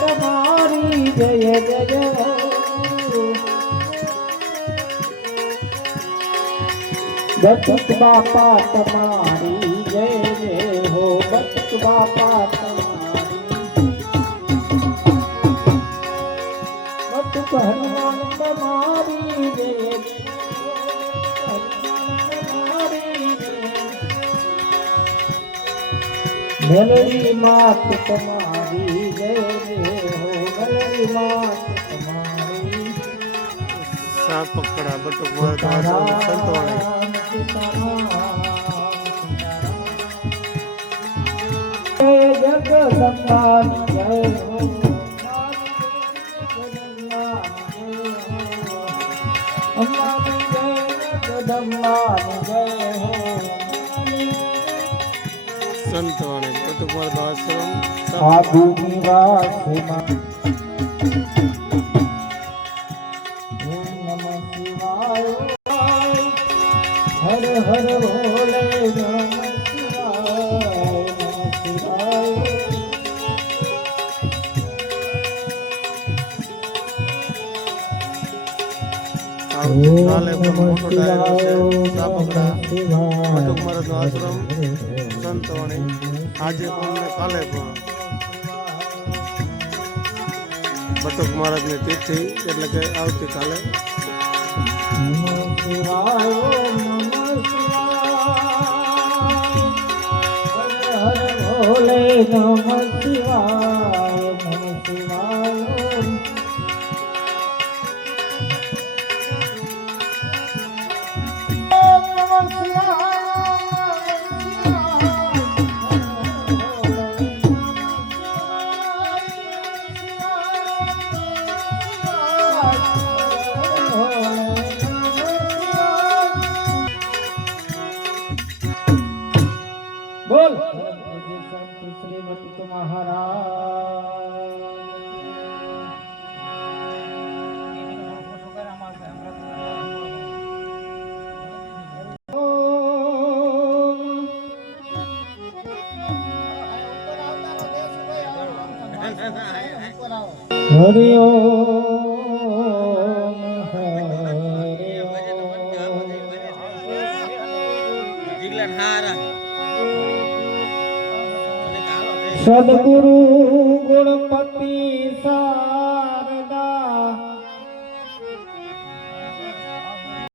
તમારી જય જય બચક બાપા તમારી જય જય હો બચક બાપા તમારી બચક હનુમાન તમારી જય મેલડી માત તમારી જય જય હો મેલડી માત તમારી સાપ પકડા બટુક મારા સંતવાણી જય જગદંબાની જય હો અંબાની જય જગદંબાની જય હો સંતવાણી બટુક મારા આશ્રમ સાધુની વાસમાં હર હર ભોલે નમઃ શિવાય નમઃ શિવાય આવતીકાલે પણ મોટો ડાયરો છે સાપકડા બટુક મહારાજનો આશ્રમ સંતવાણી આજે પણ ને કાલે પણ બટુક મહારાજની તિથિ એટલે કે આવતીકાલે નમઃ શિવાય નમઃ શિવાય હર હર ભોલે નમઃ શિવાય નમઃ શિવાય બોલ સંત શ્રી બટુક મહારાજ હરિ ઓમ સદગુરુ ગુણપતિ સા